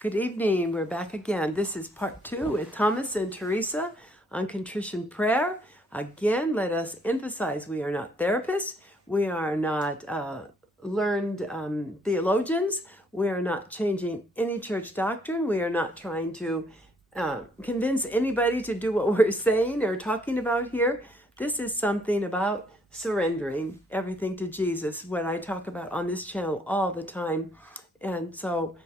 Good evening. We're back again. This is part 2 with Thomas and Teresa on contrition prayer. Again, let us emphasize we are not therapists. We are not learned theologians. We are not changing any church doctrine. We are not trying to convince anybody to do what we're saying or talking about here. This is something about surrendering everything to Jesus, what I talk about on this channel all the time. And so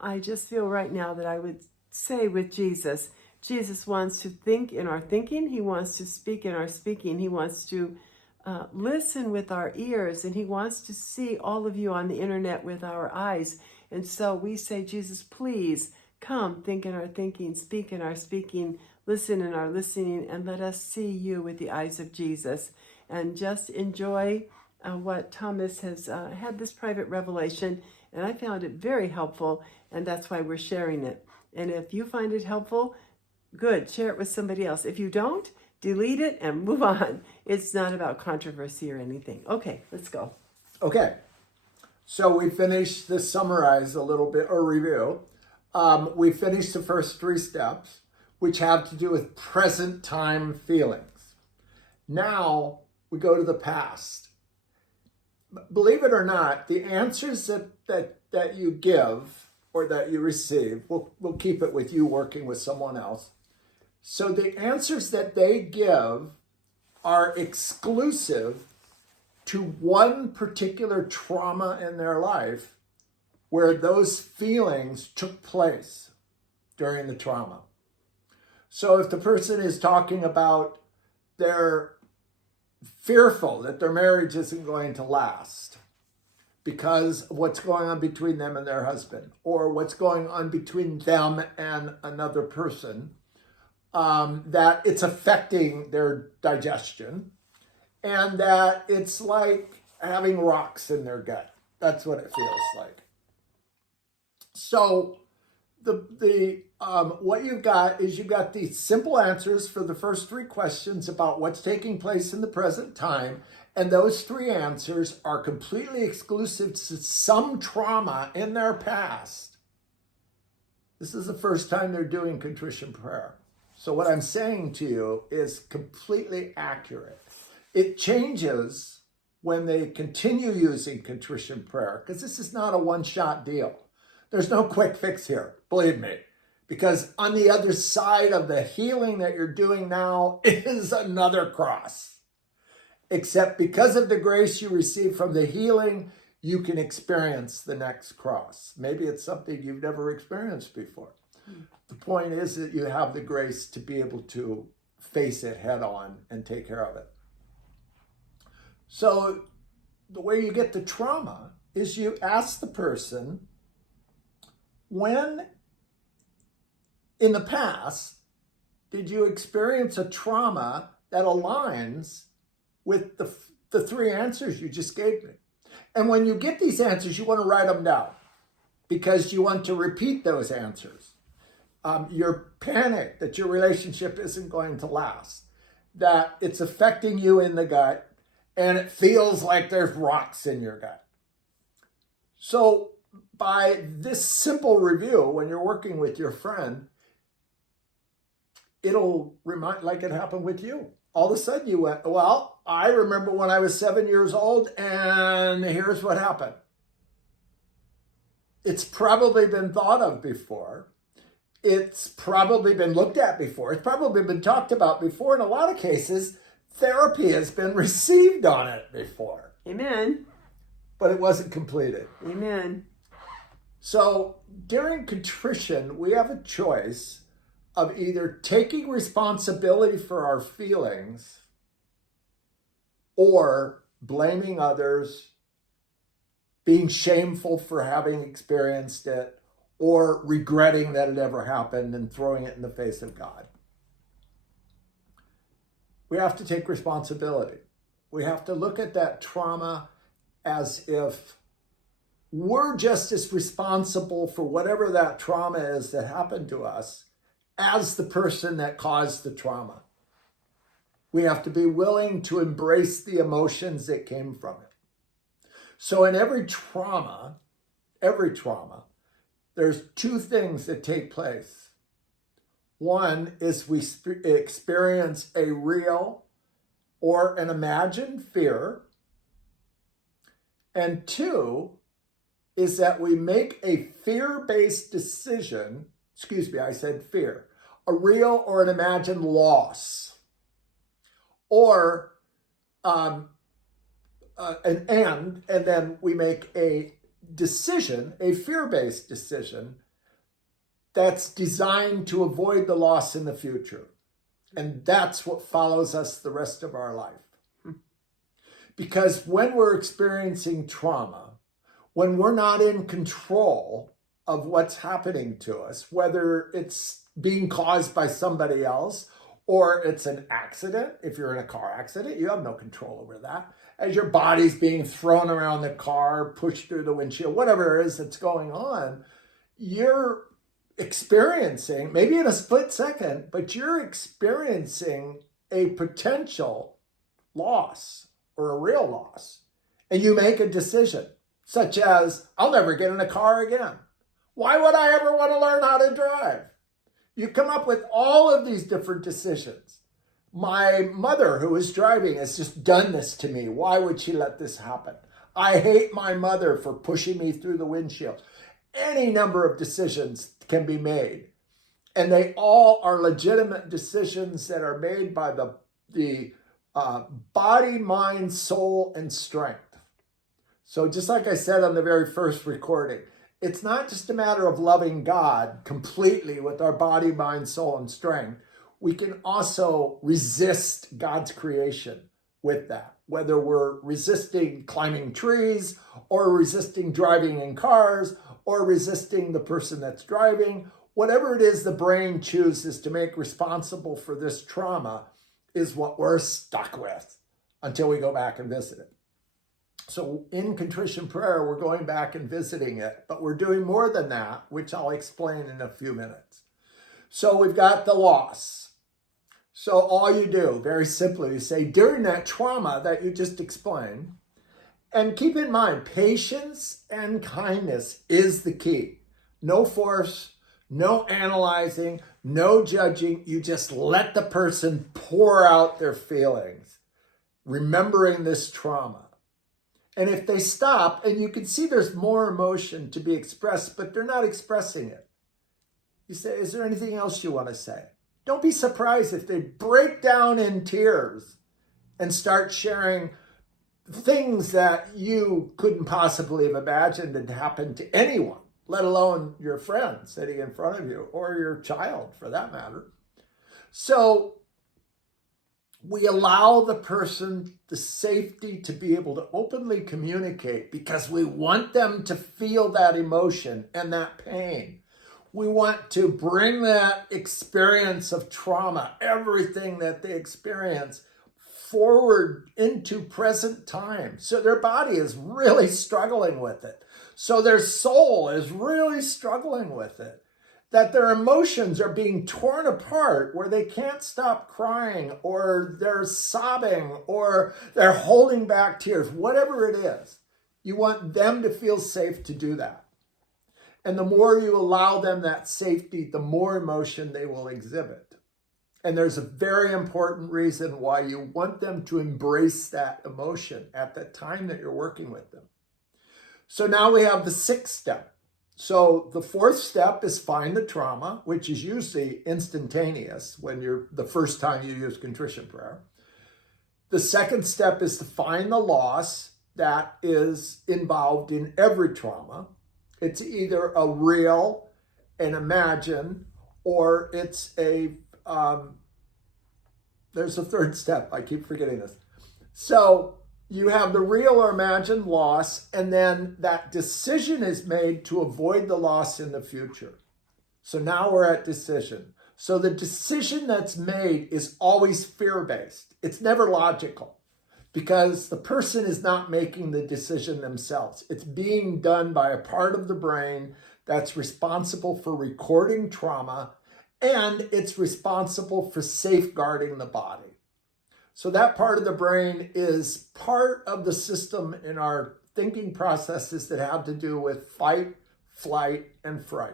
I just feel right now that I would say with Jesus, Jesus wants to think in our thinking. He wants to speak in our speaking. He wants to listen with our ears, and he wants to see all of you on the internet with our eyes. And so we say, Jesus, please come, think in our thinking, speak in our speaking, listen in our listening, and let us see you with the eyes of Jesus. And just enjoy what Thomas has had this private revelation, and I found it very helpful, and that's why we're sharing it. And if you find it helpful, good, share it with somebody else. If you don't, delete it and move on. It's not about controversy or anything. Okay, let's go. Okay, so we finished to summarize a little bit or review. We finished the first 3 steps, which have to do with present time feelings. Now we go to the past. Believe it or not, the answers that you give or that you receive, we'll keep it with you working with someone else. So the answers that they give are exclusive to one particular trauma in their life where those feelings took place during the trauma. So if the person is talking about they're fearful that their marriage isn't going to last because of what's going on between them and their husband, or what's going on between them and another person, that it's affecting their digestion, and that it's like having rocks in their gut. That's what it feels like. So what you've got is you've got these simple answers for the first 3 questions about what's taking place in the present time. And those 3 answers are completely exclusive to some trauma in their past. This is the first time they're doing contrition prayer. So what I'm saying to you is completely accurate. It changes when they continue using contrition prayer, because this is not a one-shot deal. There's no quick fix here, believe me, because on the other side of the healing that you're doing now is another cross. Except because of the grace you receive from the healing, you can experience the next cross. Maybe it's something you've never experienced before. The point is that you have the grace to be able to face it head on and take care of it. So the way you get the trauma is you ask the person, when in the past did you experience a trauma that aligns with the 3 answers you just gave me? And when you get these answers, you want to write them down because you want to repeat those answers. You're panicked that your relationship isn't going to last, that it's affecting you in the gut, and it feels like there's rocks in your gut. So by this simple review, when you're working with your friend, it'll remind, like it happened with you. All of a sudden you went, well, I remember when I was 7 years old, and here's what happened. It's probably been thought of before. It's probably been looked at before. It's probably been talked about before. In a lot of cases, therapy has been received on it before. Amen. But it wasn't completed. Amen. So during contrition, we have a choice of either taking responsibility for our feelings or blaming others, being shameful for having experienced it, or regretting that it ever happened and throwing it in the face of God. We have to take responsibility. We have to look at that trauma as if we're just as responsible for whatever that trauma is that happened to us as the person that caused the trauma. We have to be willing to embrace the emotions that came from it. So in every trauma, there's two things that take place. One is we experience a real or an imagined fear. And two is that we make a fear-based decision, I said fear, a real or an imagined loss. Or, and then we make a decision, a fear-based decision, that's designed to avoid the loss in the future. And that's what follows us the rest of our life. Because when we're experiencing trauma, when we're not in control of what's happening to us, whether it's being caused by somebody else or it's an accident, if you're in a car accident, you have no control over that. As your body's being thrown around the car, pushed through the windshield, whatever it is that's going on, you're experiencing, maybe in a split second, but you're experiencing a potential loss or a real loss. And you make a decision, such as, I'll never get in a car again. Why would I ever want to learn how to drive? You come up with all of these different decisions. My mother, who is driving, has just done this to me. Why would she let this happen? I hate my mother for pushing me through the windshield. Any number of decisions can be made. And they all are legitimate decisions that are made by the body, mind, soul, and strength. So just like I said on the very first recording, it's not just a matter of loving God completely with our body, mind, soul, and strength. We can also resist God's creation with that, whether we're resisting climbing trees or resisting driving in cars or resisting the person that's driving. Whatever it is the brain chooses to make responsible for this trauma is what we're stuck with until we go back and visit it. So in contrition prayer, we're going back and visiting it, but we're doing more than that, which I'll explain in a few minutes. So we've got the loss. So all you do, very simply, you say, during that trauma that you just explained, and keep in mind, patience and kindness is the key. No force, no analyzing, no judging. You just let the person pour out their feelings, remembering this trauma. And if they stop, and you can see there's more emotion to be expressed, but they're not expressing it. You say, is there anything else you want to say? Don't be surprised if they break down in tears and start sharing things that you couldn't possibly have imagined had happened to anyone, let alone your friend sitting in front of you or your child for that matter. So we allow the person the safety to be able to openly communicate because we want them to feel that emotion and that pain. We want to bring that experience of trauma, everything that they experience, forward into present time. So their body is really struggling with it. So their soul is really struggling with it. That their emotions are being torn apart where they can't stop crying or they're sobbing or they're holding back tears, whatever it is. You want them to feel safe to do that. And the more you allow them that safety, the more emotion they will exhibit. And there's a very important reason why you want them to embrace that emotion at the time that you're working with them. So now we have the sixth step. So the fourth step is find the trauma, which is usually instantaneous when you're the first time you use contrition prayer. The second step is to find the loss that is involved in every trauma. It's either a real, an imagined, or it's a, there's a third step. I keep forgetting this. So you have the real or imagined loss, and then that decision is made to avoid the loss in the future. So now we're at decision. So the decision that's made is always fear-based. It's never logical because the person is not making the decision themselves. It's being done by a part of the brain that's responsible for recording trauma, and it's responsible for safeguarding the body. So that part of the brain is part of the system in our thinking processes that have to do with fight, flight, and fright.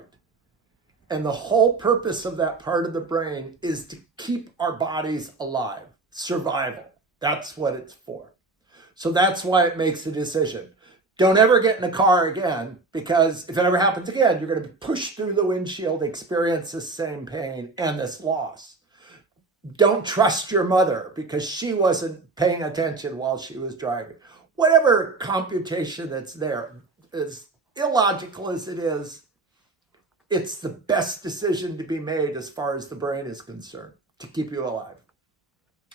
And the whole purpose of that part of the brain is to keep our bodies alive. Survival. That's what it's for. So that's why it makes a decision. Don't ever get in a car again, because if it ever happens again, you're going to be pushed through the windshield, experience the same pain and this loss. Don't trust your mother because she wasn't paying attention while she was driving. Whatever computation that's there, as illogical as it is, it's the best decision to be made as far as the brain is concerned to keep you alive.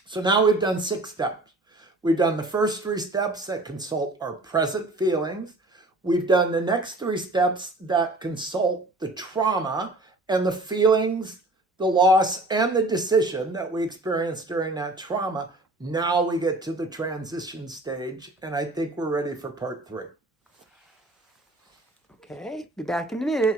So now we've done 6 steps. We've done the first 3 steps that consult our present feelings. We've done the next 3 steps that consult the trauma and the feelings, the loss, and the decision that we experienced during that trauma. Now we get to the transition stage, and I think we're ready for part 3. Okay, be back in a minute.